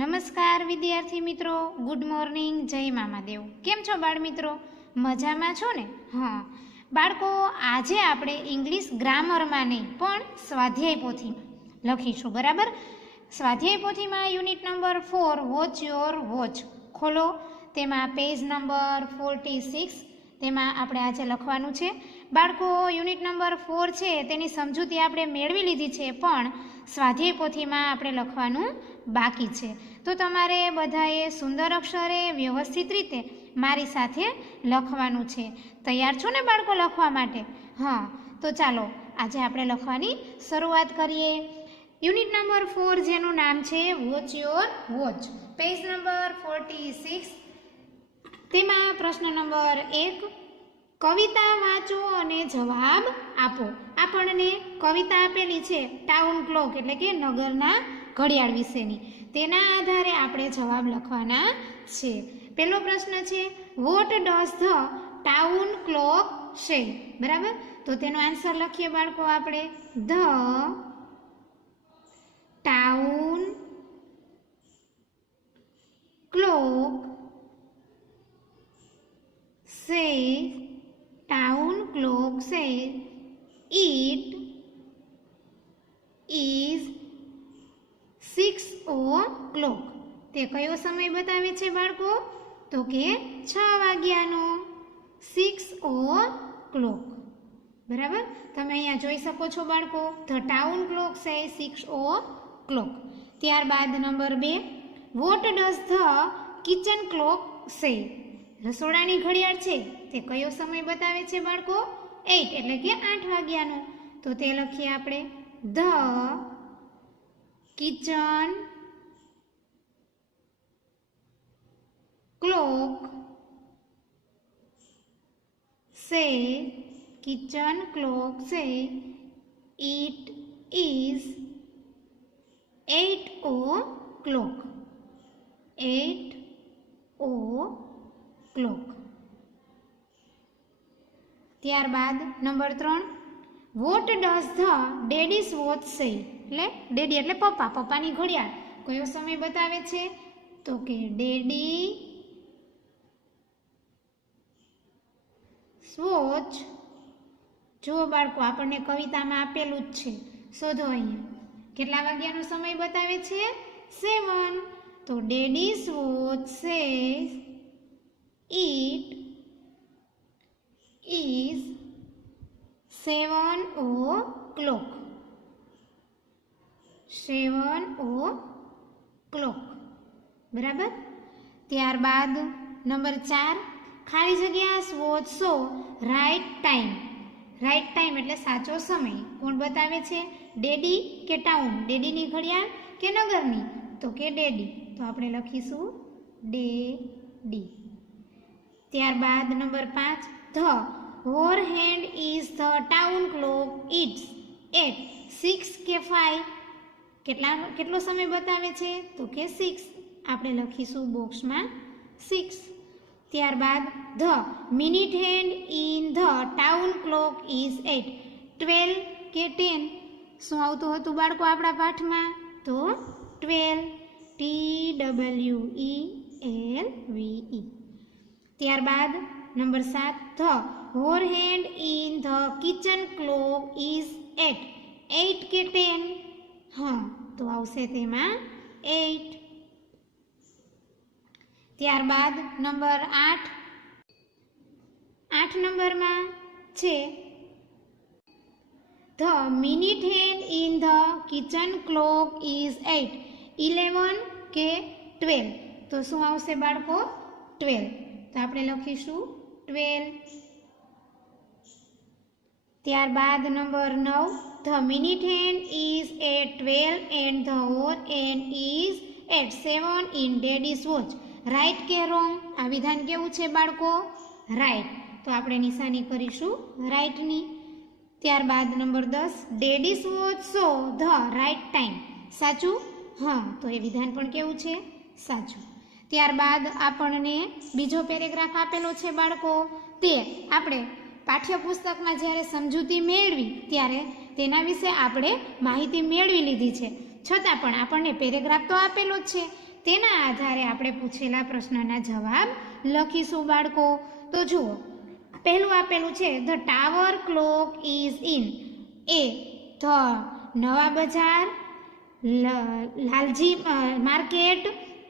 નમસ્કાર વિદ્યાર્થી મિત્રો, ગુડ મોર્નિંગ, જય મામાદેવ. કેમ છો બાળ મિત્રો? મજામાં છો ને? હા બાળકો, આજે આપણે ઇંગ્લિશ ગ્રામરમાં નહીં પણ સ્વાધ્યાય પોથીમાં લખીશું, બરાબર? સ્વાધ્યાય પોથીમાં unit number 4 watch your watch ખોલો. તેમાં પેજ નંબર 46 તેમાં આપણે આજે લખવાનું છે. બાળકો, યુનિટ નંબર 4 છે તેની સમજૂતી આપણે મેળવી લીધી છે, પણ સ્વાધ્યાય પોથીમાં આપણે લખવાનું બાકી છે. તો તમારે બધાએ સુંદર અક્ષરે વ્યવસ્થિત રીતે મારી સાથે લખવાનું છે. તૈયાર છો ને બાળકો લખવા માટે? હા, તો ચાલો આજે આપણે લખવાની શરૂઆત કરીએ. યુનિટ નંબર 4 જેનું નામ છે watch your watch, page number 46. તેમાં પ્રશ્ન નંબર 1, કવિતા વાંચો અને જવાબ આપો. આપણને કવિતા આપેલી છે ટાઉન ક્લોક એટલે કે નગરના ઘડિયાળ વિશેની. તેના આધારે આપણે જવાબ લખવાના છે. પહેલો પ્રશ્ન છે, vote does the town clock સે? બરાબર, તો તેનો આન્સર લખીએ બાળકો આપણે. ધ ટાઉન ક્લોક સે, town clock says it is 6 o'clock. તે કયો સમય બતાવે છે બાળકો? તો કે 6 વાગ્યાનો, 6 o'clock. બરાબર, તમે અહીંયા જોઈ શકો છો બાળકો, ધ ટાઉન ક્લોક સે 6 o'clock. ત્યારબાદ number 2, vote does the kitchen clock સે? રસોડાની ઘડિયાળ છે તે કયો સમય બતાવે છે બાળકો? 8 એટલે કે 8 વાગ્યાનો. તો તે લખીએ આપણે, the kitchen clock says, kitchen clock says it is 8 o'clock, 8 o'clock. ત્યારબાદ number 3, what does the daddy's watch say? એટલે ડેડી એટલે પપ્પા, પપ્પાની ઘડિયાળ કયો સમય બતાવે છે? તો કે ડેડી વોચ. જુઓ બાળકો, આપણને કવિતામાં આપેલું જ છે, શોધો અહીંયા. કેટલા વાગ્યાનો સમય બતાવે છે? 7. તો daddy's watch says it is 7 o'clock, 7 o'clock. બરાબર. ત્યારબાદ નંબર 4, ખાલી જગ્યા વોચ સો રાઈટ ટાઈમ. રાઈટ ટાઈમ એટલે સાચો સમય કોણ બતાવે છે? ડેડી કે ટાઉન? ડેડીની ઘડિયાળ કે નગરની? તો કે ડેડી. તો આપણે લખીશું ડેડી. ત્યારબાદ number 5, the hour hand is the town clock it's at 6 કે 5? કેટલો સમય બતાવે છે? તો કે 6. આપણે લખીશું બોક્સમાં 6. ત્યારબાદ the minute hand in the town clock is at 12 કે 10? શું આવતું હતું બાળકો આપણા પાઠમાં? તો 12, TWELVE. ત્યારબાદ number 7, the hour hand in the kitchen clock is at 8 કે 10? હા, તો આવશે તેમાં 8. ત્યારબાદ નંબર 8 નંબરમાં છે, the minute hand in the kitchen clock is at 11 કે 12? તો શું આવશે બાળકો? 12. તો આપણે લખીશું 12. ત્યારબાદ number 9, the minute hand is at 12 and the hour hand is at 7 in daddy's watch. Right કે રોંગ? આ વિધાન કેવું છે બાળકો? રાઈટ. તો આપણે નિશાની કરીશું રાઈટની. ત્યારબાદ number 10, daddy's watch shows the right time. સાચું? હા, તો એ વિધાન પણ કેવું છે? સાચું. ત્યારબાદ આપણને બીજો પેરેગ્રાફ આપેલો છે બાળકો, તે આપણે પાઠ્યપુસ્તકમાં જ્યારે સમજૂતી મેળવી ત્યારે તેના વિશે આપણે માહિતી મેળવી લીધી છે, છતાં પણ આપણને પેરેગ્રાફ તો આપેલો જ છે. તેના આધારે આપણે પૂછેલા પ્રશ્નના જવાબ લખીશું બાળકો. તો જુઓ, પહેલું આપેલું છે the tower clock is in A the નવા બજાર, લાલજી માર્કેટ,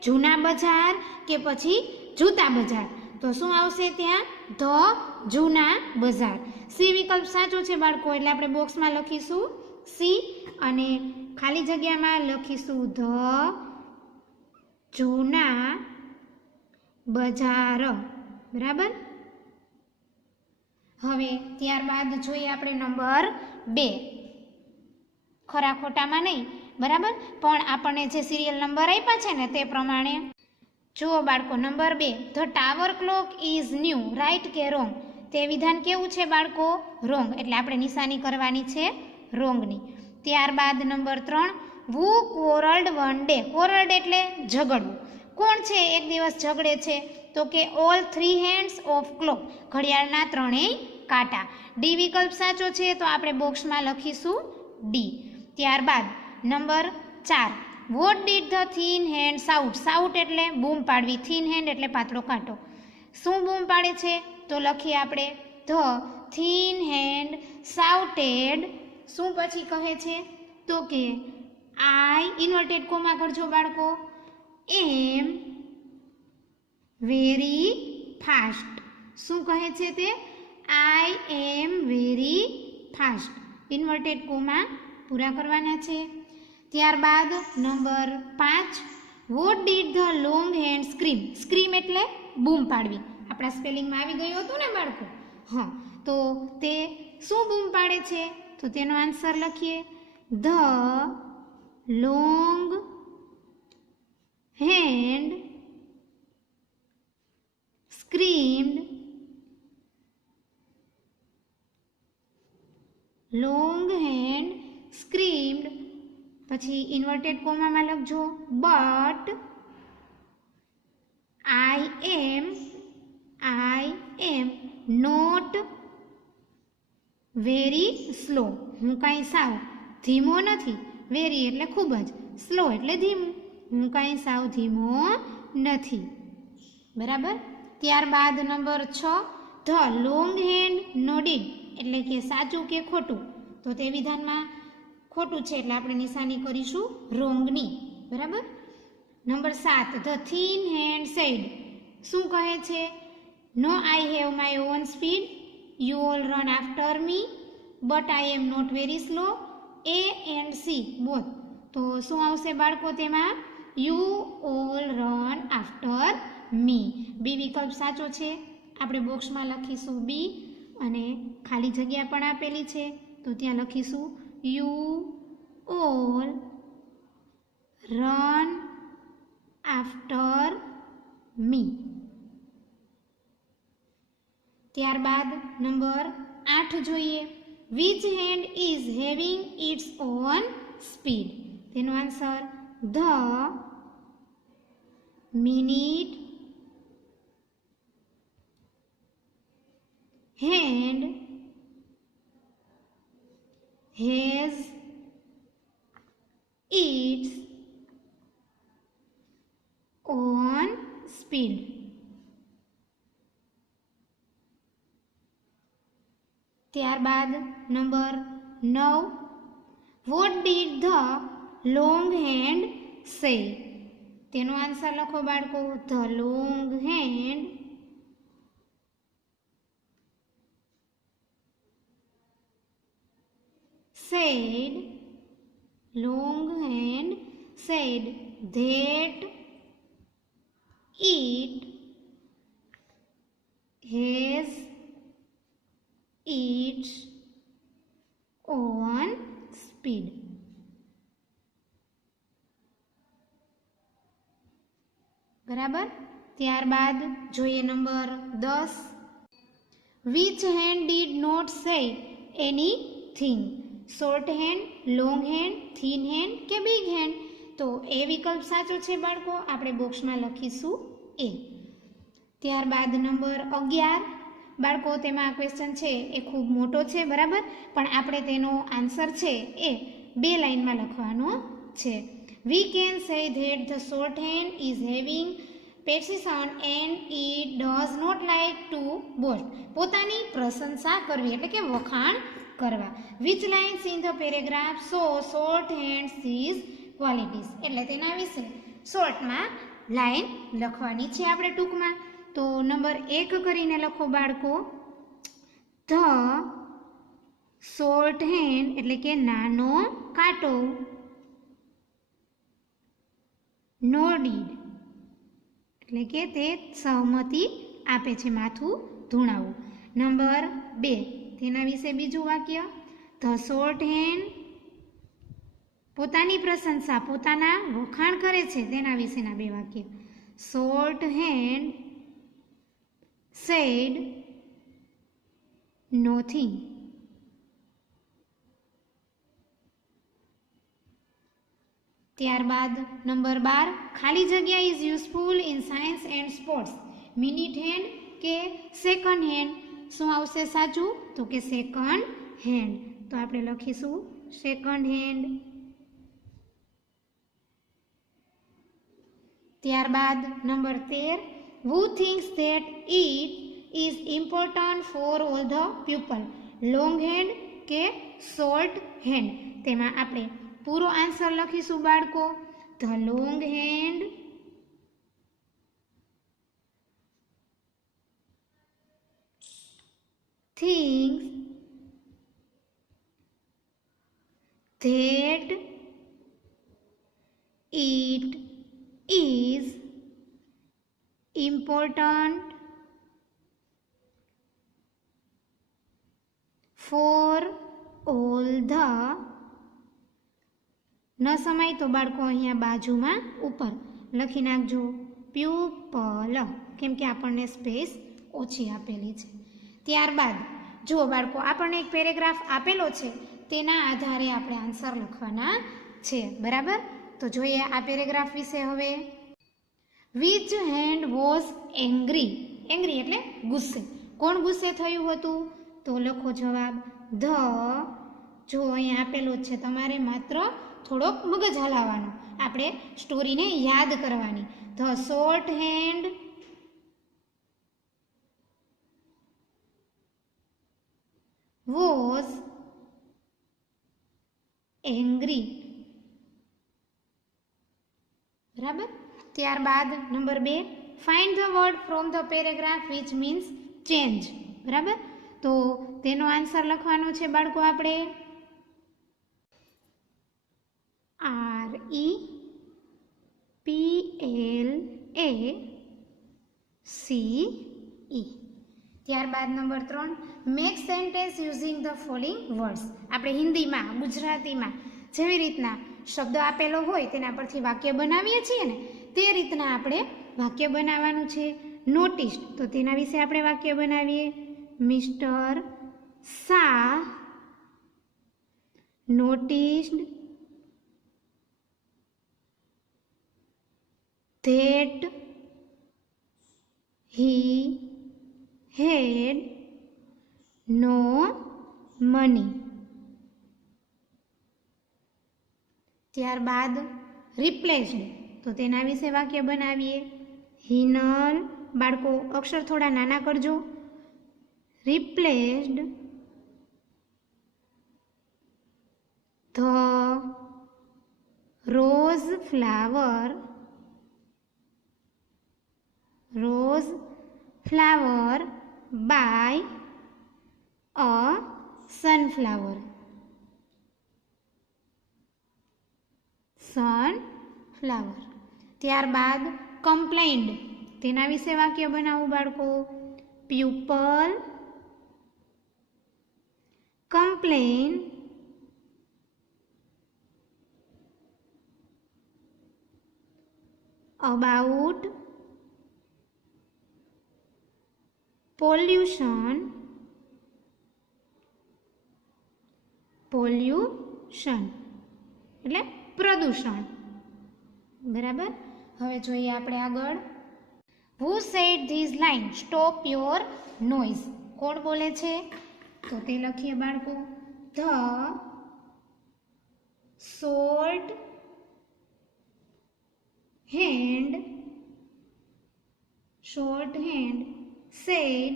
જૂના બજાર કે પછી જૂતા બજાર. તો શું આવશે ત્યાં? ધ જૂના બજાર. સી વિકલ્પ સાચો છે બાળકો, એટલે આપણે બોક્સમાં લખીશું સી અને ખાલી જગ્યામાં લખીશું ધ જૂના બજાર. બરાબર. હવે ત્યારબાદ જોઈએ આપણે નંબર 2. ખરા ખોટામાં નહીં, બરાબર, પણ આપણને જે સિરિયલ નંબર આપ્યા છે ને તે પ્રમાણે જુઓ બાળકો. Number 2, the tower clock is new, right કે રોંગ? તે વિધાન કેવું છે બાળકો? રોંગ, એટલે આપણે નિશાની કરવાની છે રોંગની. ત્યારબાદ નંબર 3, વુ કોરલ્ડ વન ડે. કોરલ્ડ એટલે ઝઘડવું. કોણ છે એક દિવસ ઝઘડે છે? તો કે ઓલ 3 હેન્ડ્સ ઓફ ક્લોક, ઘડિયાળના 3 કાંટા. ડી વિકલ્પ સાચો છે, તો આપણે બોક્સમાં લખીશું ડી. ત્યારબાદ number 4, vote did the thin hand shout? Shout એટલે બૂમ પાડવી, થીન હેન્ડ એટલે પાતળો કાંટો. શું બૂમ પાડે છે? તો લખીએ આપણે ધ થીન હેન્ડ સાઉટેડ. શું પછી કહે છે? તો કે આઈ, ઇન્વર્ટેડ કોમા કરજો બાળકો, એમ વેરી ફાસ્ટ. શું કહે છે તે? I am very fast. Inverted comma પૂરા કરવાના છે. ત્યારબાદ number 5, what did the long hand scream? Scream એટલે બૂમ પાડવી. આપણા સ્પેલિંગમાં આવી ગયું હતું ને બાળકો? હા, તો તે શું બૂમ પાડે છે? તો તેનો આન્સર લખીએ the long hand screamed. Long hand screamed પછી ઇન્વર્ટેડ કોમામાં લખજો but I am not very slow. હું કાંઈ સાવ ધીમો નથી. વેરી એટલે ખૂબ જ, સ્લો એટલે ધીમું. હું કાંઈ સાવ ધીમો નથી. બરાબર. ત્યારબાદ નંબર 6, ધ લોંગ હેન્ડ નોડિડ, એટલે કે સાચું કે ખોટું? તો તે વિધાનમાં ખોટું છે, એટલે આપણે નિશાની કરીશું રોંગની. બરાબર. Number 7, the thin hand said. શું કહે છે? No I have my own speed, you all run after me, but I am not very slow, A and C both. તો શું આવશે બાળકો તેમાં? You all run after me. B વિકલ્પ સાચો છે, આપણે બોક્સમાં લખીશું બી અને ખાલી જગ્યા પણ આપેલી છે, તો ત્યાં લખીશું you all run after me. ત્યારબાદ નંબર 8 જોઈએ. Which hand is having its own speed? તેનો answer the minute hand has its own speed. ત્યારબાદ number 9, what did the long hand say? તેનો આન્સર લખો બાળકો the long hand said, long hand said that it has its own speed. બરાબર. ત્યારબાદ જોઈએ number 10, which hand did not say anything? Short hand, long hand, thin hand કે big hand? તો એ વિકલ્પ સાચો છે બાળકો, આપણે બોક્સમાં લખીશું એ. ત્યારબાદ નંબર 11 બાળકો, તેમાં આ ક્વેશ્ચન છે એ ખૂબ મોટો છે, બરાબર, પણ આપણે તેનો આન્સર છે એ 2 લાઈનમાં લખવાનો છે. We can say that the short hand is having precision and it does not like to boast. પોતાની પ્રશંસા કરવી એટલે કે વખાણ કરવા. Which lines in the paragraph show short hands his qualities? એટલે તેના વિશે શોર્ટમાં લાઈન લખવાની છે આપણે ટૂંકમાં. તો નંબર 1 કરીને લખો બાળકો. ધ શોર્ટ હેન્ડ એટલે કે નાનો કાંટો નોડિડ એટલે કે તે સહમતિ આપે છે માથું ધૂણાવવું. નંબર 2 તેના વિશે બીજું વાક્ય. ધ શોર્ટ હેન્ડ પોતાની પ્રશંસા પોતાના વખાણ કરે છે તેના વિશેના 2 વાક્ય. Short hand said nothing. ત્યારબાદ નંબર 12 ખાલી જગ્યા is useful in science and sports. Minute hand કે સેકન્ડ હેન્ડ શું આવશે સાચું? તો કે સેકન્ડ હેન્ડ. તો આપણે લખીશું સેકન્ડ હેન્ડ. ત્યારબાદ number 13 who thinks that it is important for all the people. Long hand કે શોર્ટ હેન્ડ? તેમાં આપણે પૂરો આન્સર લખીશું બાળકો. The long hand thinks that it is important for all the ન સમાય તો બાળકો અહીંયા બાજુમાં ઉપર લખી નાખજો પ્યુપલ, કેમ કે આપણને સ્પેસ ઓછી આપેલી છે. ત્યારબાદ જુઓ બાળકો આપણને એક પેરેગ્રાફ આપેલો છે તેના આધારે આપણે આન્સર લખવાના છે, બરાબર? તો જોઈએ આ પેરેગ્રાફ વિશે હવે. Which hand was angry. Angry એટલે ગુસ્સે. કોણ ગુસ્સે થયું હતું? તો લખો જવાબ ધ. જો અહીંયા આપેલું જ છે, તમારે માત્ર થોડોક મગજ હલાવવાનો, આપણે સ્ટોરીને યાદ કરવાની. The short hand was angry. બરાબર? ત્યારબાદ number 2 find the word from the paragraph which means change. બરાબર? તો તેનો આન્સર લખવાનો છે બાળકો આપણે REPLACE. ત્યારબાદ number 3 make sentence using the following words. આપણે હિન્દીમાં ગુજરાતીમાં જેવી રીતના શબ્દ આપેલો હોય તેના પરથી વાક્ય બનાવીએ છીએ ને તે રીતના આપણે વાક્ય બનાવવાનું છે. નોટિસ્ડ, તો તેના વિશે આપણે વાક્ય બનાવીએ. Mister Shah noticed that he had no money. ત્યારબાદ રિપ્લેસ્ડ, તો તેના વિશે વાક્ય બનાવીએ. હિનલ, બાળકો અક્ષર થોડા નાના કરજો. Replaced the rose flower by a sunflower. ત્યારબાદ કમ્પ્લેન્ડ, તેના વિશે વાક્ય બનાવું બાળકો. પ્યુપલ કમ્પ્લેન about pollution એટલે પ્રદૂષણ. બરાબર? હવે જોઈએ આપણે આગળ. Who said this line stop your noise. કોણ બોલે છે? તો તે લખીએ બાળકો the short hand, short hand, said,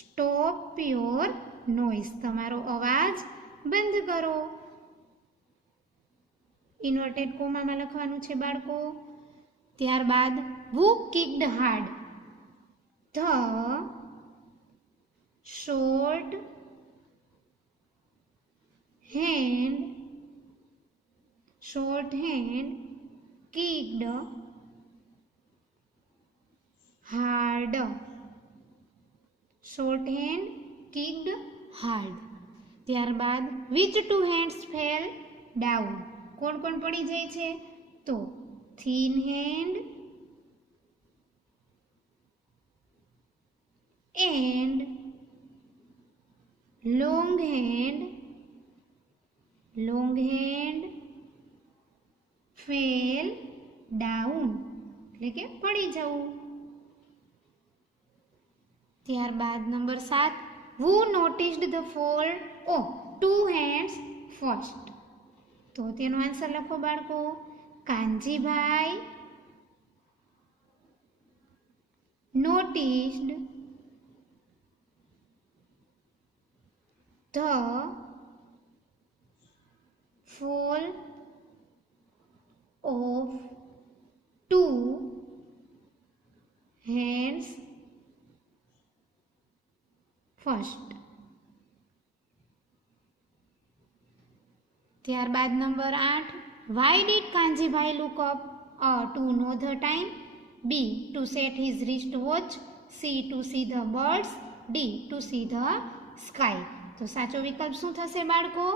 stop your noise. તમારો અવાજ બંધ કરો. ઇન્વર્ટેડ કોમામાં લખવાનું છે બાળકો. ત્યારબાદ who kicked hard? The short hand kicked hard. Short hand kicked hard. ત્યારબાદ which two hands fell down? કોણ કોણ પડી જાય છે? તો thin hand and long hand fell down, એટલે કે પડી જવું. ત્યારબાદ number 7, who noticed the fall of two hands first? તો તેનો આન્સર લખો બાળકો. Kanjibhai noticed the fall of two hands first. ત્યારબાદ number 8, why did Kanjibhai look up to know the time? B, to set his wrist watch. C, to see the birds. D, to see the sky. તો સાચો વિકલ્પ શું થશે બાળકો?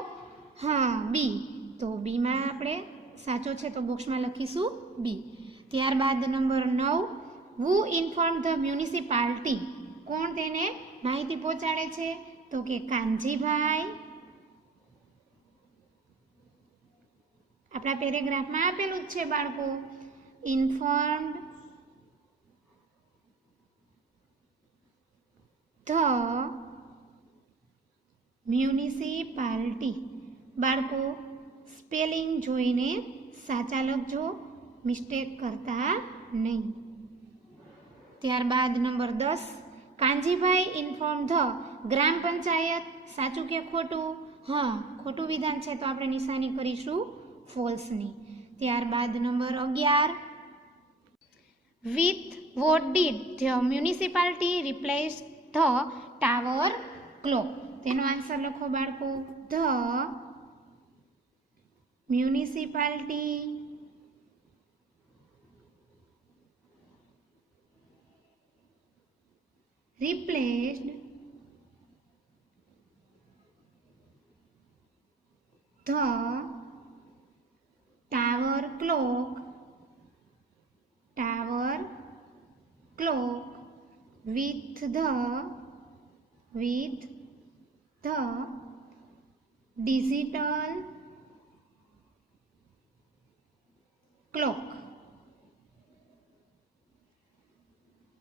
હા, બી. તો બીમાં આપણે સાચો છે તો બોક્સમાં લખીશું બી. ત્યારબાદ number 9, who informed the municipality? કોણ તેને માહિતી પહોંચાડે છે? તો કે કાનજીભાઈ. આપણા પેરેગ્રાફમાં આપેલું જ છે બાળકો. informed the municipality. બાળકો સ્પેલિંગ જોઈને સાચા લખજો, મિસ્ટેક કરતા નહીં. ત્યારબાદ નંબર 10, કાનજીભાઈ ઇન્ફોર્મ ધ ગ્રામ પંચાયત. સાચું કે ખોટું? હા, ખોટું વિધાન છે તો આપણે નિશાની કરીશું ફોલ્સની. ત્યારબાદ number 11, with what did the municipality replace the tower clock? તેનો આન્સર લખો બાળકો. the municipality replaced the tower clock with the digital clock.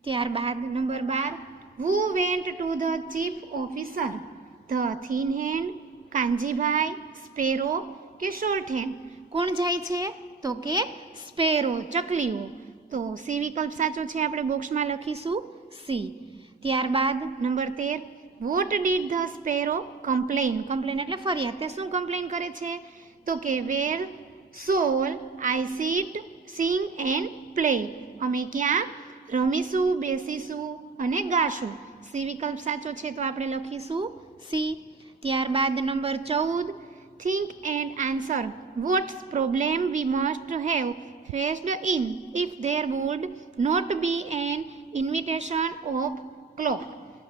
ત્યારબાદ number 12, who went to the chief officer? the thin hand, Kanjibhai, sparrow કે short hand? કોણ જાય છે? તો કે સ્પેરો, ચકલીઓ. તો સી વિકલ્પ સાચો છે, આપણે બોક્સમાં લખીશું સી. ત્યારબાદ number 13, what did the sparrow complain? Complain એટલે ફરિયાદ. તે શું કમ્પ્લેન કરે છે? તો કે where shall I sit sing and play? અમે ક્યાં રમીશું, બેસીશું અને ગાશું? સી વિકલ્પ સાચો છે તો આપણે લખીશું સી. ત્યારબાદ number 14, think and answer what's problem we must have faced in if there would not be an invitation of clock?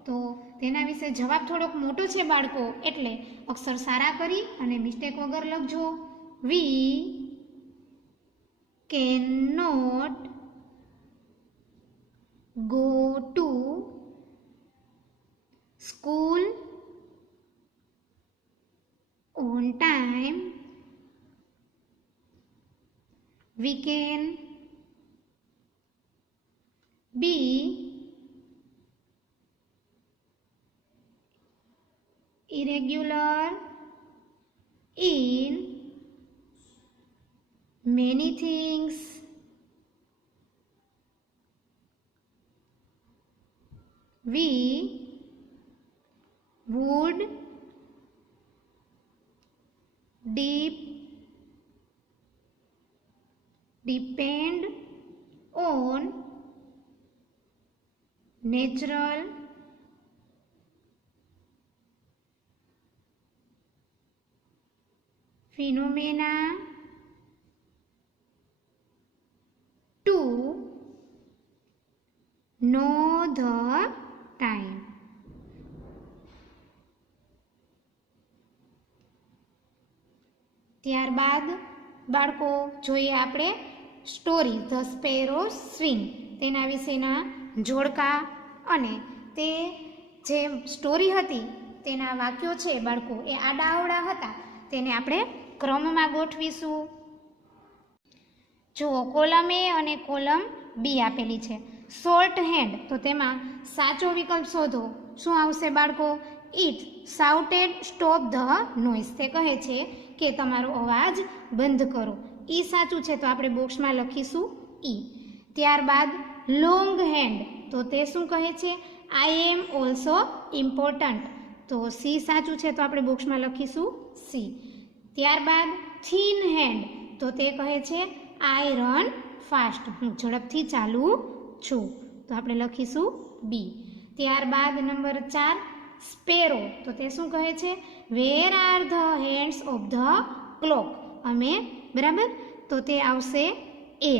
તો તેના વિશે જવાબ થોડોક મોટો છે બાળકો, એટલે અક્ષર સારા કરી અને મિસ્ટેક વગર લખજો. We can not go to school on time. We can be irregular in many things we would depend on natural phenomena to know the time. ત્યારબાદ બાળકો જોઈએ આપણે સ્ટોરી ધ સ્પેરો સ્વિંગ, તેના વિશેના જોડકા અને તે જે સ્ટોરી હતી તેના વાક્યો છે બાળકો એ આડાઅવળા હતા, તેને આપણે ક્રમમાં ગોઠવીશું. જુઓ, કોલમ એ અને કોલમ બી આપેલી છે. શોર્ટ હેન્ડ, તો તેમાં સાચો વિકલ્પ શોધો. શું આવશે બાળકો? It shouted stop the noise, તે કહે છે કે તમારો અવાજ બંધ કરો. ઈ સાચું છે તો આપણે બોક્સમાં લખીશું ઈ. ત્યારબાદ લોંગ હેન્ડ, તો તે શું કહે છે? આઈ એમ ઓલ્સો ઇમ્પોર્ટન્ટ, તો સી સાચું છે તો આપણે બોક્સમાં લખીશું સી. ત્યારબાદ થીન હેન્ડ, તો તે કહે છે આઈ રન ફાસ્ટ, હું ઝડપથી ચાલું છું, તો આપણે લખીશું બી. ત્યારબાદ નંબર 4 સ્પેરો, તો તે શું કહે છે? Where are the hands of the clock, અમે, બરાબર, તો તે આવશે એ,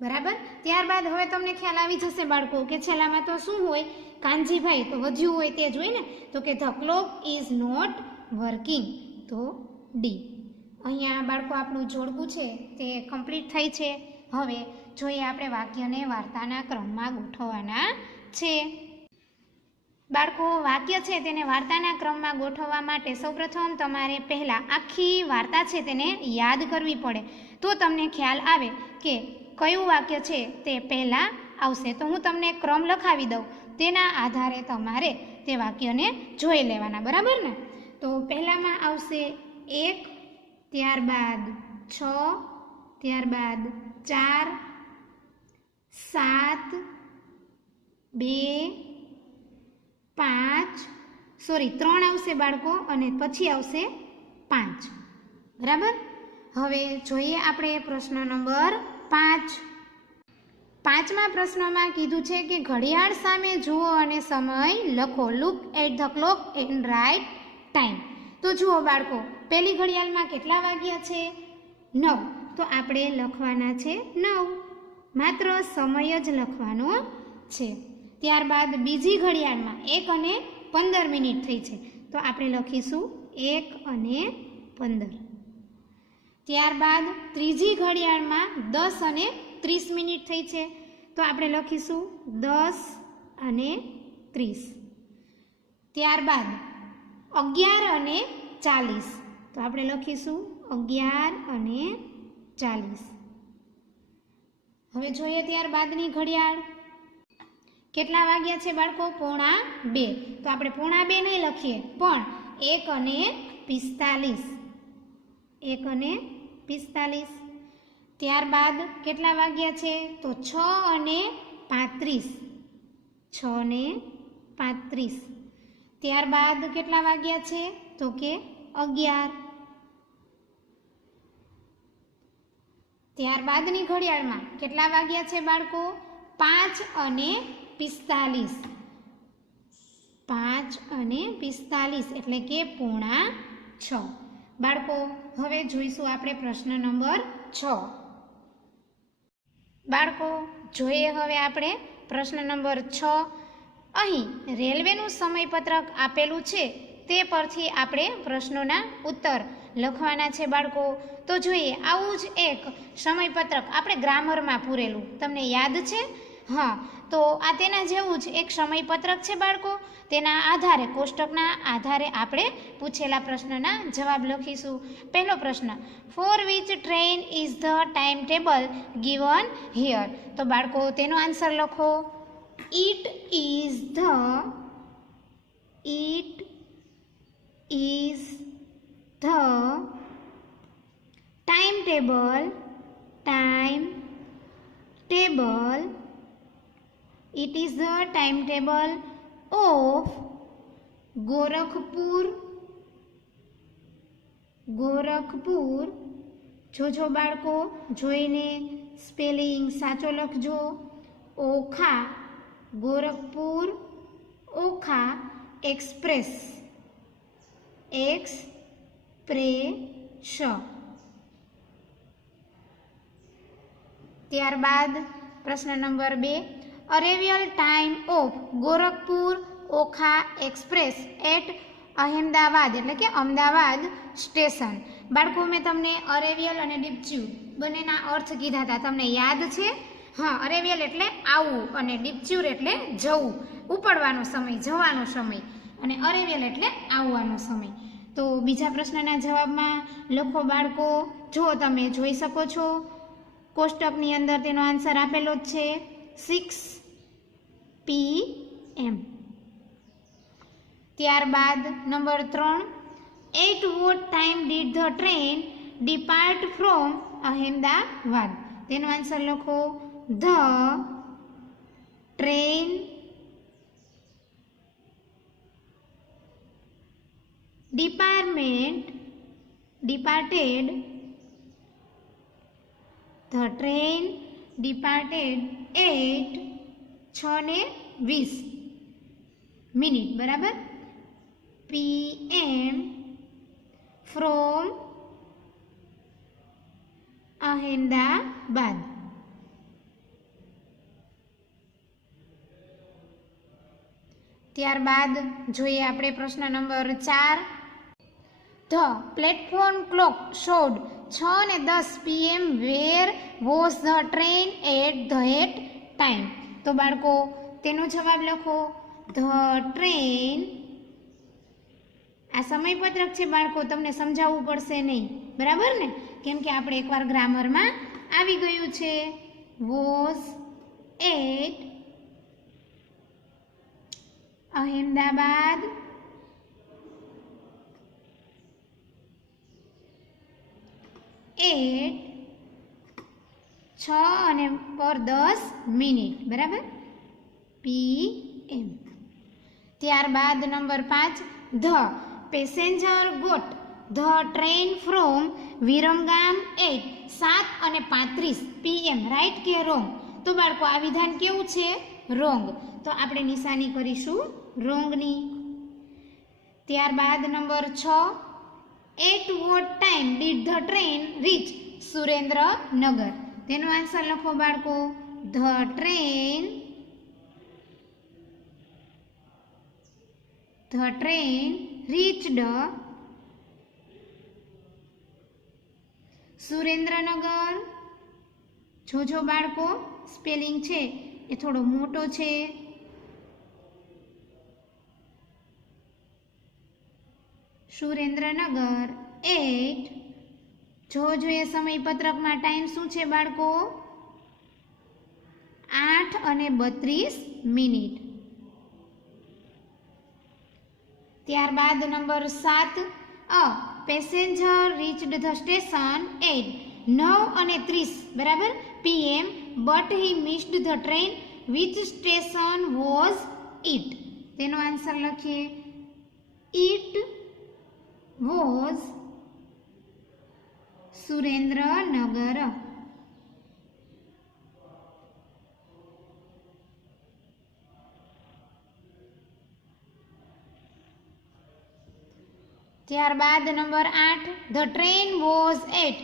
બરાબર. ત્યારબાદ હવે તમને ખ્યાલ આવી જશે બાળકો કે છેલ્લામાં તો શું હોય? કાનજીભાઈ, તો વધ્યું હોય તે જ હોય ને, તો કે the clock is not working, તો ડી. અહીંયા બાળકો આપણું જોડકું છે તે કમ્પ્લીટ થઈ છે. હવે જોઈએ આપણે વાક્યને વાર્તાના ક્રમમાં ગોઠવવાના છે. બાળકો, વાક્ય છે તેને વાર્તાના ક્રમમાં ગોઠવવા માટે સૌપ્રથમ તમારે પહેલાં આખી વાર્તા છે તેને યાદ કરવી પડે, તો તમને ખ્યાલ આવે કે કયું વાક્ય છે તે પહેલાં આવશે. તો હું તમને ક્રમ લખાવી દઉં, તેના આધારે તમારે તે વાક્યને જોઈ લેવાના, બરાબર ને? તો પહેલાંમાં આવશે 1, ત્યારબાદ 6, ત્યારબાદ 4, 7, 2, 5, 3 આવશે બાળકો, અને પછી આવશે 5, બરાબર. હવે જોઈએ આપણે પ્રશ્ન નંબર 5. 5મા પ્રશ્નમાં કીધું છે કે ઘડિયાળ સામે જુઓ અને સમય લખો. Look at the clock and write time. તો જુઓ બાળકો, પહેલી ઘડિયાળમાં કેટલા વાગ્યા છે? 9, તો આપણે લખવાના છે 9, માત્ર સમય જ લખવાનો છે. ત્યારબાદ બીજી ઘડિયાળમાં 1 અને 15 મિનિટ થઈ છે, તો આપણે લખીશું 1 અને 15. ત્યારબાદ ત્રીજી ઘડિયાળમાં 10 અને 30 મિનિટ થઈ છે, તો આપણે લખીશું 10 અને 30. ત્યારબાદ 11 અને 40, તો આપણે લખીશું 11 અને 40. હવે જોઈએ ત્યારબાદની ઘડિયાળ કેટલા વાગ્યા છે બાળકો? 1:45, તો આપણે 1:45 નહીં લખીએ પણ 1 અને 45, 1 અને 45. ત્યારબાદ કેટલા વાગ્યા છે? તો 6 અને 35, 6 અને 35. ત્યારબાદ કેટલા વાગ્યા છે? તો કે 11. ત્યારબાદની ઘડિયાળમાં કેટલા વાગ્યા છે બાળકો? 5 અને 45, 5 અને 45 એટલે કે 5:45. બાળકો, હવે જોઈશું આપણે પ્રશ્ન નંબર 6. બાળકો, જોઈએ હવે આપણે પ્રશ્ન નંબર 6. અહીં રેલવેનું સમયપત્રક આપેલું છે, તે પરથી આપણે પ્રશ્નોના ઉત્તર લખવાના છે બાળકો. તો જોઈએ, આવું જ એક સમયપત્રક આપણે ગ્રામરમાં પૂરેલું, તમને યાદ છે? હા, તો આ તેના જેવું જ એક સમયપત્રક છે બાળકો. તેના આધારે, કોષ્ટકના આધારે આપણે પૂછેલા પ્રશ્નના જવાબ લખીશું. પહેલો પ્રશ્ન, for which train is the time table given here? તો બાળકો તેનો આન્સર લખો. It is the time table it is the timetable of Gorakhpur જોજો બાળકો જોઈને સ્પેલિંગ સાચો લખજો. ઓખા ગોરખપુર ઓખા એક્સપ્રેસ ત્યારબાદ પ્રશ્ન number 2 arrival time of Gorakhpur Okha express at Ahmedabad એટલે કે અમદાવાદ સ્ટેશન. બાળકો મેં તમને અરેવિયલ અને ડીપચ્યુર બંનેના અર્થ કીધા હતા, તમને યાદ છે? હા, અરેવિયલ એટલે આવવું અને ડીપચ્યુર એટલે જવું, ઉપડવાનો સમય, જવાનો સમય, અને અરેવિયલ એટલે આવવાનો સમય. તો બીજા પ્રશ્નના જવાબમાં લખો બાળકો. જો તમે જોઈ શકો છો કોષ્ટકની અંદર તેનો આન્સર આપેલો જ છે 6 PM. ત્યારબાદ number 3 at what time did the train depart from Ahmedabad. તેનો આન્સર લખો ધ ટ્રેન ડિપાર્ટેડ એટ 6:20 બરાબર PM ફ્રોમ અહેમદાબાદ. ત્યારબાદ જોઈએ આપણે પ્રશ્ન number 4 the platform clock showed 6:10 PM where was the train at that time. તો બાળકો તેનો જવાબ લખો ધ ટ્રેન. આ સમયપત્રક છે બાળકો, તમને સમજાવવું પડશે નહીં, બરાબર ને? કેમ કે આપણે એકવાર ગ્રામરમાં આવી ગયું છે. વોઝ એટ અહેમદાબાદ એટ 6:10 બરાબર PM. ત્યારબાદ number 5 the passenger got the train from Viramgam at 7:35 PM. Right કે રોંગ? તો બાળકો આ વિધાન કેવું છે? રોંગ. તો આપણે નિશાની કરીશું રોંગની. ત્યારબાદ number 6 at what time did the train reach Surendranagar. તેનો આન્સર લખો બાળકો ધ ટ્રેન રીચડ સુરેન્દ્રનગર. જોજો બાળકો સ્પેલિંગ છે એ થોડો મોટો છે. સુરેન્દ્રનગર એટ જોઈએ સમયપત્રકમાં ટાઈમ શું છે બાળકો? 8:32. ત્યારબાદ number 7 a passenger reached the station at 9:30 બરાબર PM but he missed the train which station was it. તેનો આન્સર લખીએ ઇટ વોઝ સુરેન્દ્રનગર. ત્યારબાદ number 8 the train was at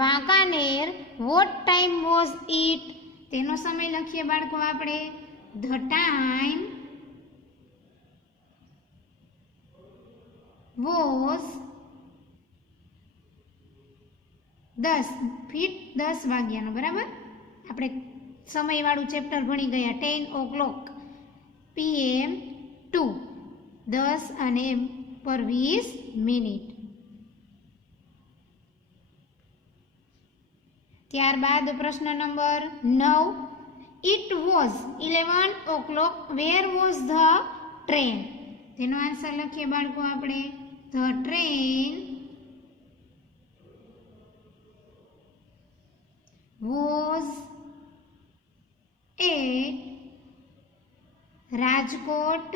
Wankaner what time was it. તેનો સમય લખીએ બાળકો આપણે ધ ટાઈમ વોઝ 10 વાગ્યાનો બરાબર. આપણે સમયવાળું ચેપ્ટર ભણી ગયા 10 o'clock PM ટુ 10:20. ત્યારબાદ પ્રશ્ન number 9 it was 11 o'clock where was the train. તેનો આન્સર લખીએ બાળકો આપણે the train was at Rajkot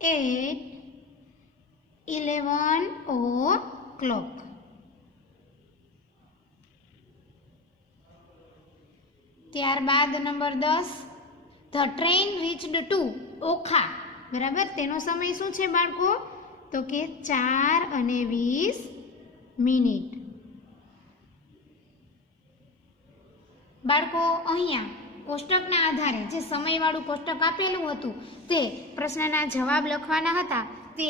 at 11 o'clock. ત્યારબાદ number 10 the train reached to Okha. બરાબર, તેનો સમય શું છે બાળકો? તો કે 4:20. બાળકો અહીંયા કોષ્ટકના આધારે જે સમયવાળું કોષ્ટક આપેલું હતું તે પ્રશ્નના જવાબ લખવાના હતા તે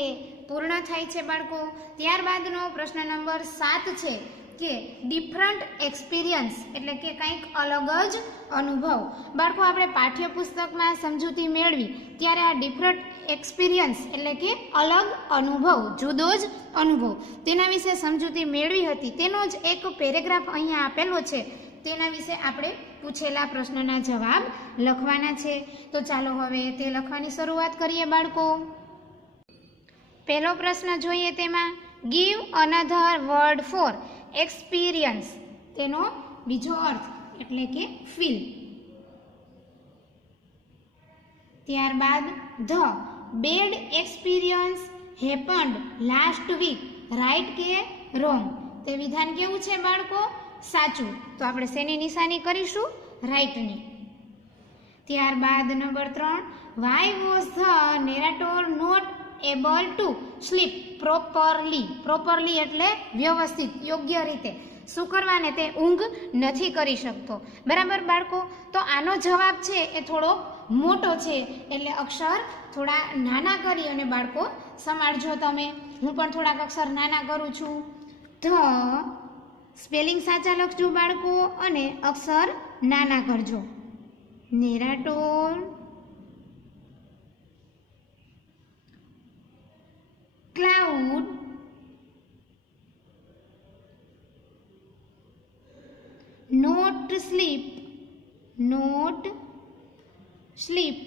પૂર્ણ થાય છે બાળકો. ત્યારબાદનો પ્રશ્ન નંબર 7 છે કે ડિફરન્ટ એક્સપિરિયન્સ એટલે કે કંઈક અલગ જ અનુભવ. બાળકો આપણે પાઠ્યપુસ્તકમાં સમજૂતી મેળવી ત્યારે આ ડિફરન્ટ એક્સપિરિયન્સ એટલે કે અલગ અનુભવ, જુદો જ અનુભવ, તેના વિશે સમજૂતી મેળવી હતી. તેનો જ એક પેરેગ્રાફ અહીંયા આપેલો છે, તેના વિશે આપણે પૂછેલા પ્રશ્નના જવાબ લખવાના છે. તો ચાલો હવે તે લખવાની શરૂઆત કરીએ બાળકો. પહેલો પ્રશ્ન જોઈએ, તેમાં give another word for experience. તેનો બીજો અર્થ એટલે કે ફીલ. ત્યારબાદ the bad experience happened last week, right કે રોંગ? તે વિધાન કેવું છે બાળકો? સાચું. તો આપણે શેની નિશાની કરીશું? રાઈટની. ત્યારબાદ number 3 why was the narrator not able to sleep properly. Properly એટલે વ્યવસ્થિત, યોગ્ય રીતે. શું કરવાને? તે ઊંઘ નથી કરી શકતો. બરાબર બાળકો? તો આનો જવાબ છે એ થોડો મોટો છે એટલે અક્ષર થોડા નાના કરી અને બાળકો સંભાળજો તમે. હું પણ થોડાક અક્ષર નાના કરું છું. ધ સ્પેલિંગ સાચા લખજો બાળકો અને અક્ષર નાના કરજો. Narrator could not sleep.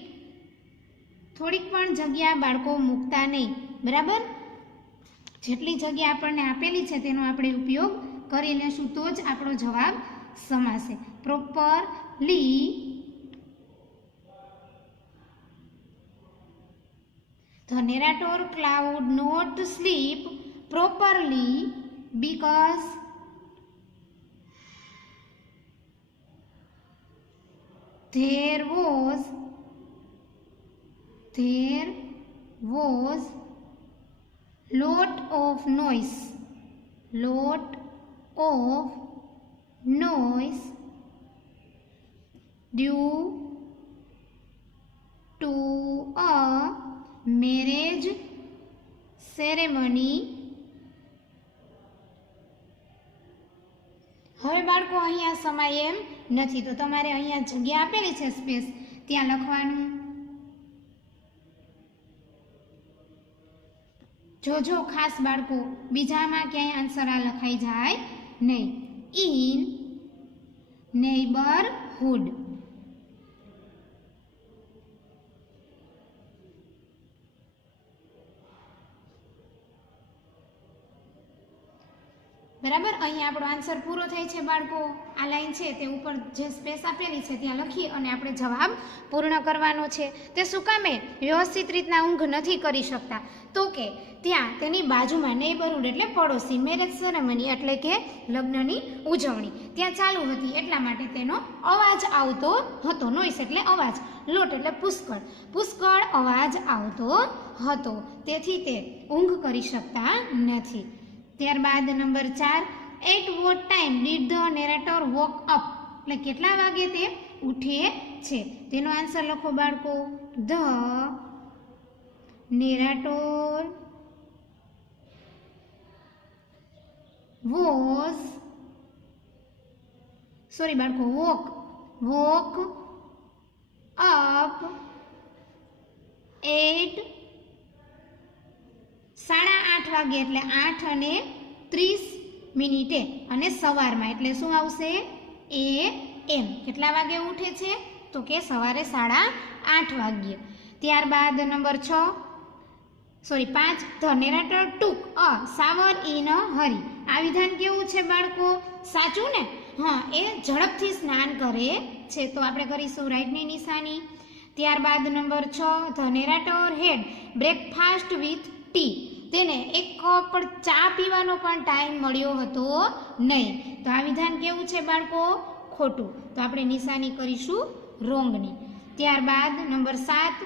થોડીક પણ જગ્યા બાળકો મૂકતા નહીં. બરાબર? જેટલી જગ્યા આપણને આપેલી છે તેનો આપણે ઉપયોગ કરી લેશું તો જ આપણો જવાબ સમાશે. Properly the narrator cloud not sleep properly because there was lot of noise due to a marriage ceremony. હવે બાળકો અહીંયા સમય એમ નથી તો તમારે અહીંયા જગ્યા આપેલી છે સ્પેસ, ત્યાં લખવાનું. જોજો ખાસ બાળકો, બીજામાં ક્યાંય આન્સર આ લખાઈ જાય નહીં. In neighbourhood. બરાબર? અહીંયા આપણો આન્સર પૂરો થાય છે બાળકો. આ લાઈન છે તે ઉપર જે સ્પેસ આપેલી છે ત્યાં લખી અને આપણે જવાબ પૂર્ણ કરવાનો છે. તે શું કામે વ્યવસ્થિત રીતના ઊંઘ નથી કરી શકતા? તો કે ત્યાં તેની બાજુમાં નેબરહુડ એટલે પડોશી, મેરેજ સેરેમની એટલે કે લગ્નની ઉજવણી ત્યાં ચાલુ હતી, એટલા માટે તેનો અવાજ આવતો હતો. નોઈસ એટલે અવાજ, લોટ એટલે પુષ્કળ અવાજ આવતો હતો, તેથી તે ઊંઘ કરી શકતા નથી. ત્યારબાદ number 4 at what time did the narrator walk up. એટલે કેટલા વાગે તે ઉઠે છે? તેનો આન્સર લખો બાળકો. The narrator walk up at 8:30 વાગે એટલે 8:30 અને સવારમાં એટલે શું આવશે? AM. કેટલા વાગે ઉઠે છે? તો કે સવારે 8:30 વાગ્યે. ત્યારબાદ number 5 the narrator took a shower in a hurry. આ વિધાન કેવું છે બાળકો? સાચું ને? હા, એ ઝડપથી સ્નાન કરે છે. તો આપણે કરીશું રાઈટની નિશાની. ત્યારબાદ number 6, the narrator had breakfast with tea. તેને એક કપ ચા પીવાનો પણ ટાઈમ મળ્યો હતો નહીં. તો આ વિધાન કેવું છે બાળકો? ખોટું. તો આપણે નિશાની કરીશું રોંગની. ત્યારબાદ number 7,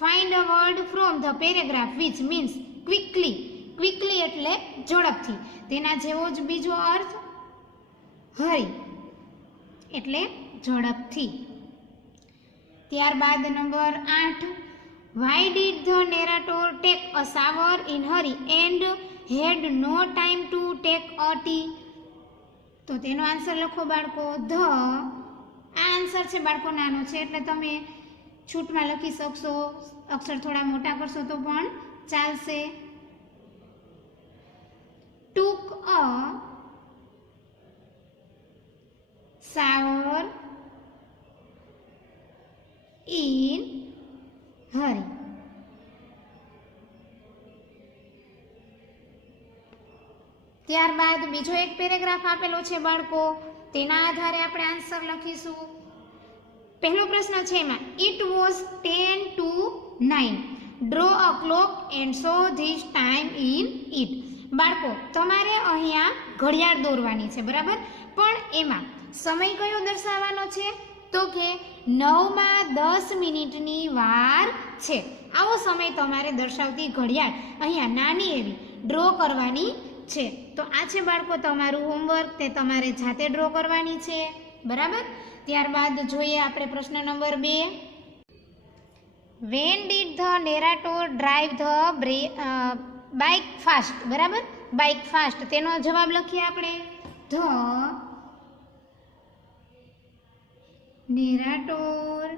find a word from the paragraph which means quickly. Quickly એટલે ઝડપથી. તેના જેવો જ બીજો અર્થ હરી એટલે ઝડપથી. ત્યારબાદ number 8, why did the narrator take a shower in hurry and had no time to take a tea. તો તેનો આન્સર લખો બાળકો. ધ આ આન્સર છે બાળકો નાનો છે એટલે તમે છૂટમાં લખી શકશો. અક્ષર થોડા મોટા કરશો તો પણ ચાલશે. ટુક અ શાવર ઇન હરી. ત્યારબાદ બીજો એક પેરેગ્રાફ આપેલો છે બાળકો. તેના આધારે આપણે આન્સર લખીશું. પહેલો પ્રશ્ન છે એમાં it was 10 to 9. Draw a clock and show this time in it. બાળકો તમારે અહીંયા ઘડિયાળ દોરવાની છે, બરાબર? પણ એમાં સમય કયો દર્શાવવાનો છે? તો કે 9:10 વાર છે. આવો સમય તમારે દર્શાવતી ઘડિયાળ અહીંયા નાની એવી ડ્રો કરવાની છે. તો આ છે બાળકો તમારું હોમવર્ક. તે તમારે જાતે ડ્રો કરવાની છે, બરાબર? ત્યારબાદ જોઈએ આપણે પ્રશ્ન number 2. When did the narrator drive the bike fast. બરાબર? બાઇક ફાસ્ટ તેનો જવાબ લખીએ આપણે. The narrator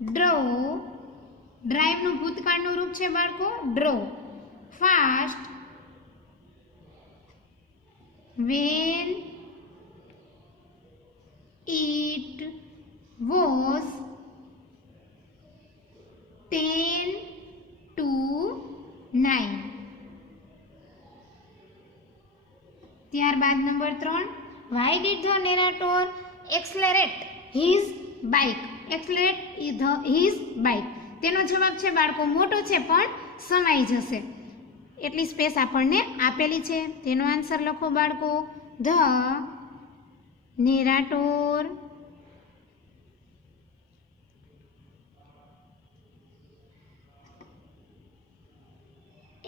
ડ્રોવ. ડ્રાઈવનું ભૂતકાળનું રૂપ છે બાળકો ડ્રોવ. Fast when it was 10 to 9. ત્યારબાદ number 3, why did the narrator accelerate his bike? accelerate his bike તેનો જવાબ છે બાળકો મોટો છે પણ સમાઈ જશે એટલી સ્પેસ આપણને આપેલી છે. તેનો આન્સર લખો બાળકો. ધ નેરેટર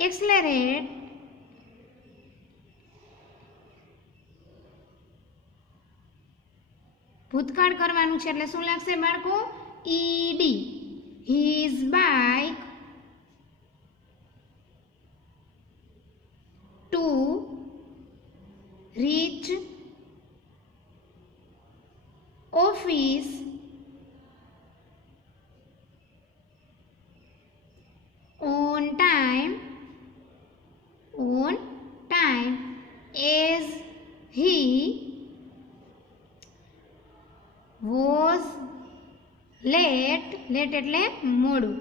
એક્સલરેટ ભૂતકાળ કરવાનું છે એટલે શું લાગશે બાળકો? ED. His bike to reach office on time as he was late એટલે મોડું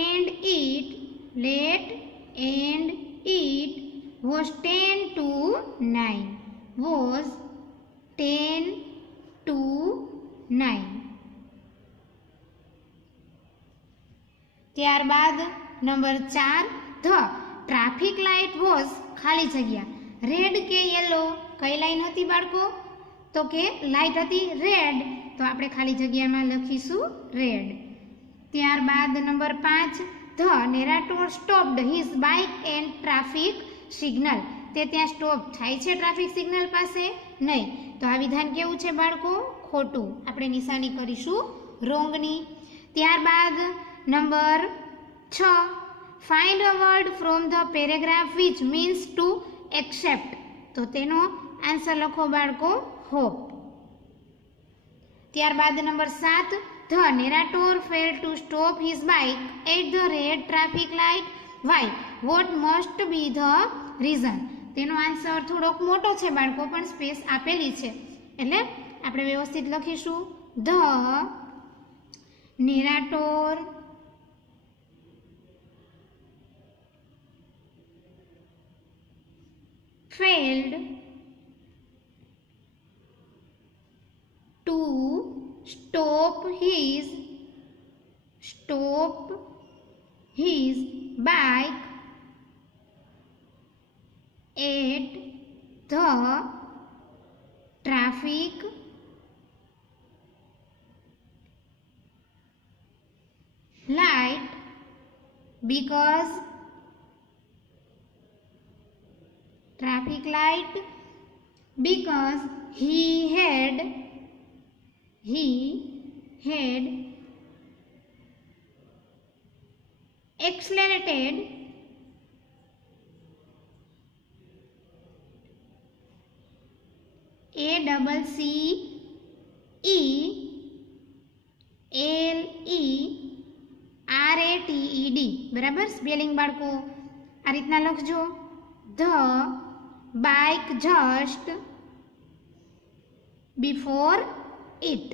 and it was 10 to 9. was 10 to 9. ત્યારબાદ number 4, the traffic light was ખાલી જગ્યા રેડ કે યલો. કઈ લાઈન હતી બાળકો? તો કે લાઇટ હતી રેડ. તો આપણે ખાલી જગ્યામાં લખીશું રેડ. ત્યારબાદ number 5, the narrator stopped his bike and traffic signal. તે ત્યાં સ્ટોપ થાય છે ટ્રાફિક સિગ્નલ પાસે? નહીં. તો આ વિધાન કેવું છે બાળકો? ખોટું. આપણે નિશાની કરીશું રોંગની. ત્યારબાદ number 6, find a word from the paragraph which means to accept. તો તેનો આન્સર લખો બાળકો હોપ. ત્યારબાદ number 7, the narrator fail to stop his bike at the red traffic light. Why? What must be the reason? તેનો answer થોડોક મોટો છે બાળકો પણ સ્પેસ આપેલી છે એટલે આપણે વ્યવસ્થિત લખીશું. The narrator failed to stop his bike at the traffic light because he had accelerated ACCELERATED બરાબર. સ્પેલિંગ બાળકો આ રીતના લખજો. The bike just before it.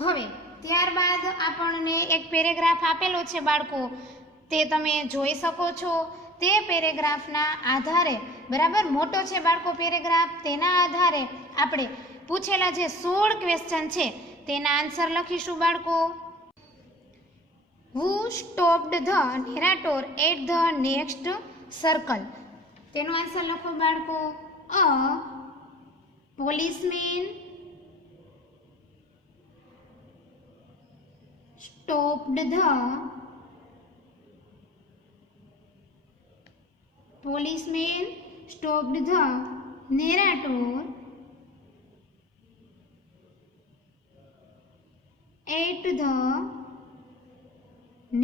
હવે ત્યારબાદ આપણને એક પેરેગ્રાફ આપેલો છે બાળકો, તે તમે જોઈ શકો છો. તે પેરેગ્રાફના આધારે, બરાબર, મોટો છે બાળકો પેરેગ્રાફ, તેના આધારે આપણે પૂછેલા જે 16 ક્વેશ્ચન છે તેના આન્સર લખીશું બાળકો. Who stopped the narrator at the next circle? તેનો આન્સર લખો બાળકો. A policeman stopped the narrator at the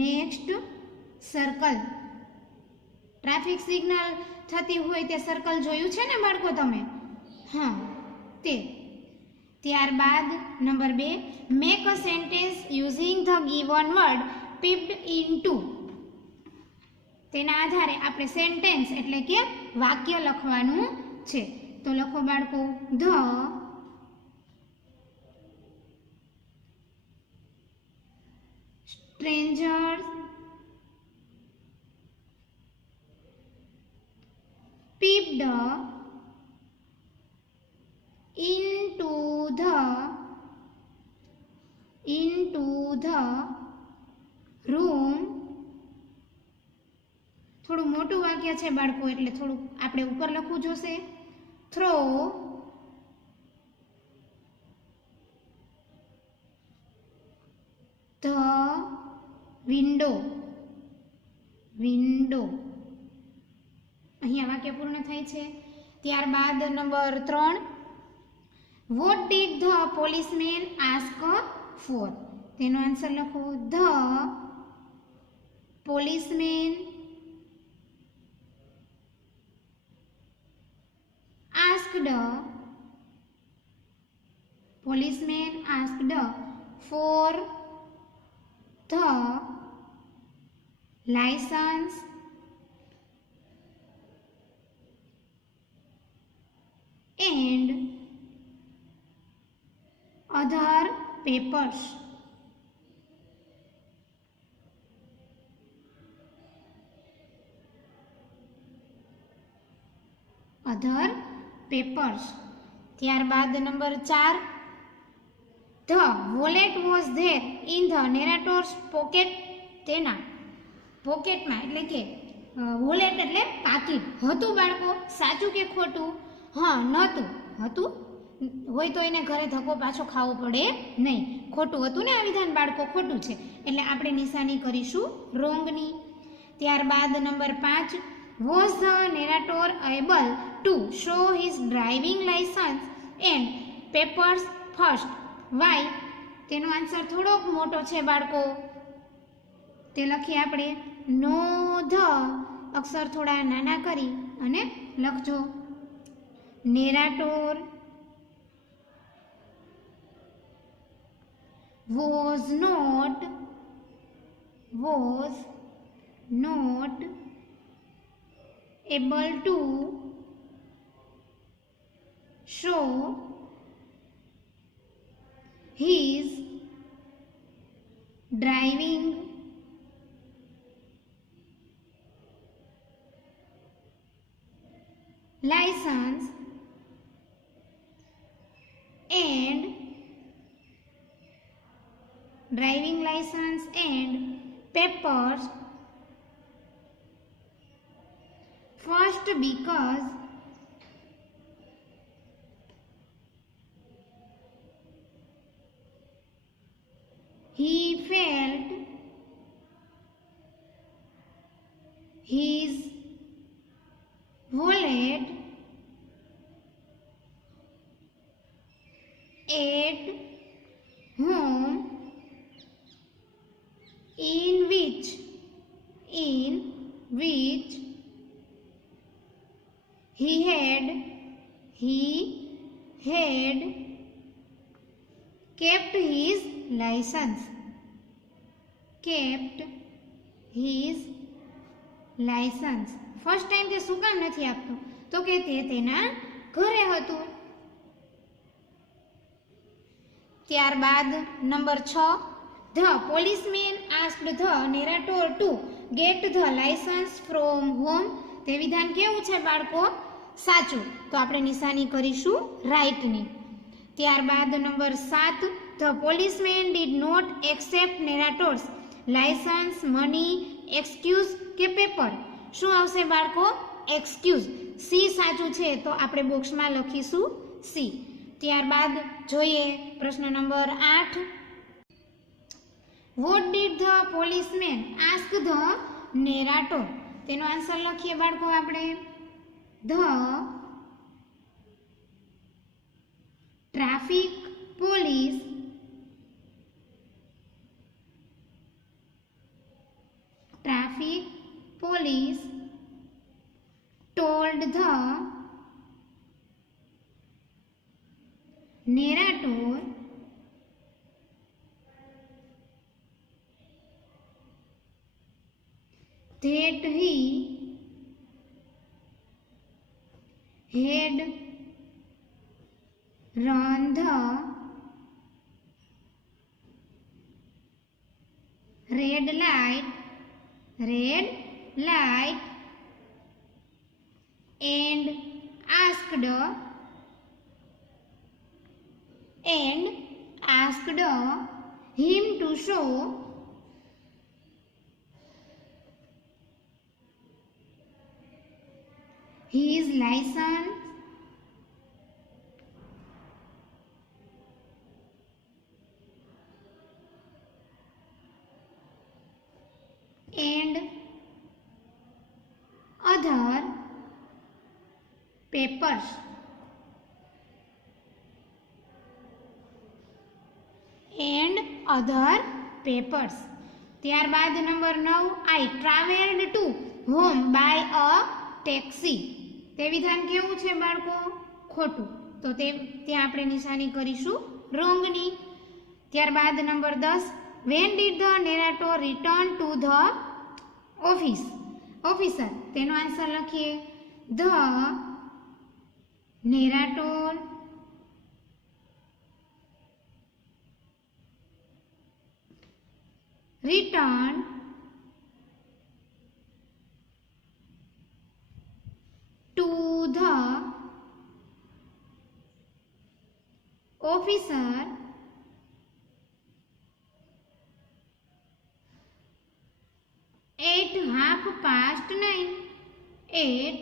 next circle. Traffic signal થતી હોય તે સર્કલ જોયું છે ને બાળકો તમે? હા, તે. ત્યારબાદ number 2, make a sentence using the given word peeped into. તેના આધારે આપણે સેન્ટેન્સ એટલે કે વાક્ય લખવાનું છે. તો લખો બાળકો. The strangers peeped into the room. થોડું મોટું વાક્ય છે બાળકો, એટલે થોડું આપણે ઉપર લખવું જોશે. through the window. અહીંયા વાક્ય પૂર્ણ થાય છે. ત્યારબાદ number 3, what did the policeman ask for? તેનો આન્સર લખો. the policeman asked for the license and other papers. ત્યારબાદ number 4, the wallet was there in the narrator's pocket. તેના પોકેટમાં એટલે કે વોલેટ એટલે પાકીટ હતું બાળકો. સાચું કે ખોટું? હા, નહોતું. હતું હોય તો એને ઘરે ધક્કો પાછો ખાવો પડે નહીં. ખોટું હતું ને આ વિધાન બાળકો, ખોટું છે એટલે આપણે નિશાની કરીશું રોંગની. ત્યારબાદ number 5, was the narrator able to show his driving license and papers first? Why? તેનો આન્સર થોડોક મોટો છે બાળકો, તે લખીએ આપણે. નો ધ અક્ષર થોડા નાના કરી અને લખજો. narrator was not able to show his driving license and papers. First, because he felt his wallet at home, in which he had kept his license. First time તે શું કામ નથી આપતો? તો કે તે તેના ઘરે હતું. ત્યારબાદ number 6, the policeman asked the narrator two get the licence from home. તે વિધાન કેવું છે બાળકો? સાચું. તો આપણે નિશાની કરીશું રાઈટની. ત્યારબાદ number 7, the policeman did not accept narrator's licence, money, excuse કે પેપર. શું આવશે બાળકો? એક્સક્યુઝ. સી સાચું છે તો આપણે બોક્સમાં લખીશું સી. ત્યારબાદ જોઈએ પ્રશ્ન number 8, vote did the policeman ask the narrator. તેનો આન્સર લખીએ બાળકો આપણે. The traffic police told the narrator that he had run the red light and asked him to show his license and other papers. ત્યારબાદ number 9, I traveled to home by a taxi. તે વિધાન કેવું છે બાળકો? ખોટું. તો ત્યાં આપણે નિશાની કરીશું રોંગની. ત્યારબાદ number 10, when did the narrator return to the officer. તેનો આન્સર લખીએ. The narrator returned to the officer at 9:30. At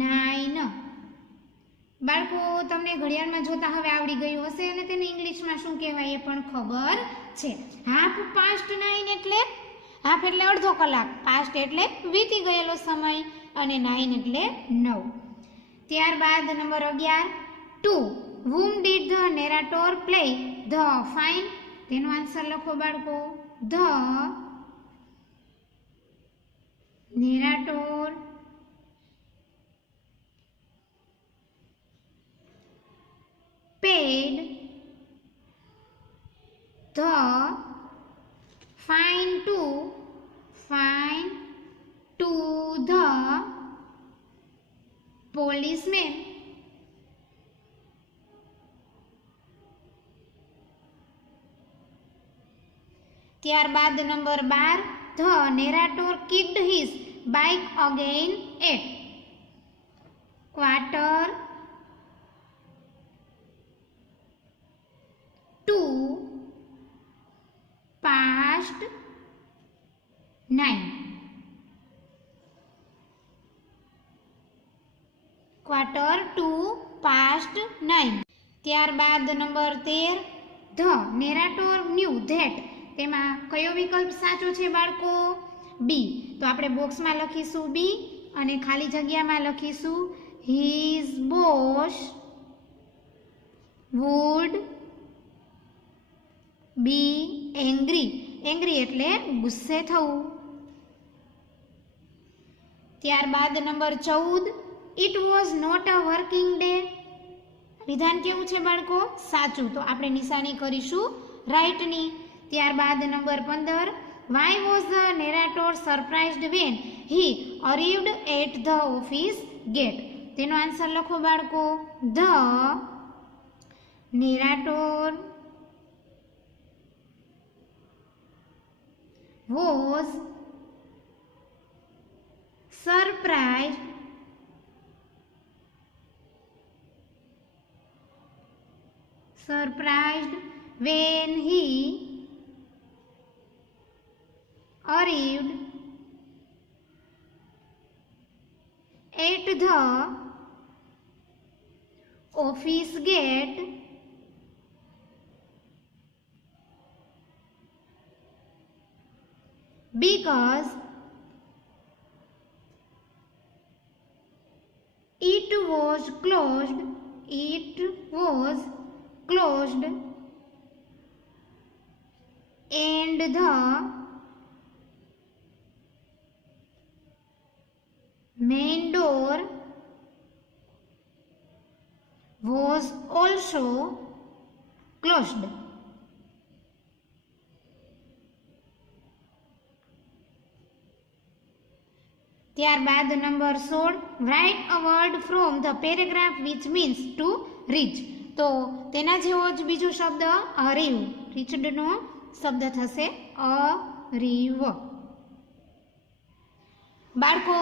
9:30. બાળકો તમને ઘડિયાળમાં જોતા હવે આવડી ગયું હશે અને તેને ઇંગ્લિશમાં શું કહેવાય એ પણ ખબર છે. 9:30 એટલે હાફ એટલે અડધો કલાક, પાસ્ટ એટલે વીતી ગયેલો સમય અને 9 એટલે 9. ત્યારબાદ number 11, to whom did the narrator play the fine. તેનો આન્સર લખો બાળકો. The narrator paid the fine to the policeman ત્યારબાદ number 12, the narrator kicked his bike again at quarter to past 9. Quarter to past 9. ત્યારબાદ number 13, the narrator knew that, તેમાં કયો વિકલ્પ સાચો છે બાળકો? બી. તો આપણે બોક્સમાં લખીશું બી અને ખાલી જગ્યામાં લખીશું his boss would be angry. Angry એટલે ગુસ્સે થવું. ત્યારબાદ number 14, it was not a working day. વિધાન કેવું છે બાળકો? સાચું. તો આપણે નિશાની કરીશું રાઈટની. ત્યારબાદ number 15, why was the narrator surprised when he arrived at the office gate. તેનો આન્સર લખો બાળકો. The narrator was surprised when he arrived at the office gate because it was closed and the main door was also closed. ત્યારબાદ number 16, write a word from the paragraph which means to reach. તો તેના જેવો જ બીજો શબ્દ અરીવ, રીચડનો શબ્દ થશે અરીવ. બાળકો,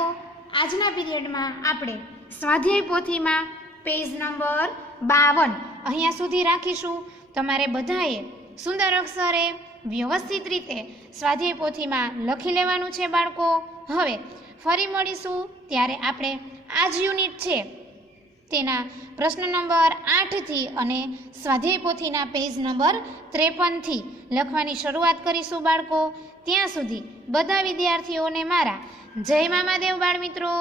આજના પીરિયડમાં આપણે સ્વાધ્યાય પોથીમાં પેજ નંબર 52 અહીંયા સુધી રાખીશું. તમારે બધાએ સુંદર અક્ષરે વ્યવસ્થિત રીતે સ્વાધ્યાય પોથીમાં લખી લેવાનું છે બાળકો. હવે ફરી મળીશું ત્યારે આપણે આ જ યુનિટ છે તેના પ્રશ્ન નંબર 8થી અને સ્વાધ્યાય પોથીના પેજ નંબર 53થી લખવાની શરૂઆત કરીશું બાળકો. ત્યાં સુધી બધા વિદ્યાર્થીઓને મારા જય મામાદેવ બાળ મિત્રો.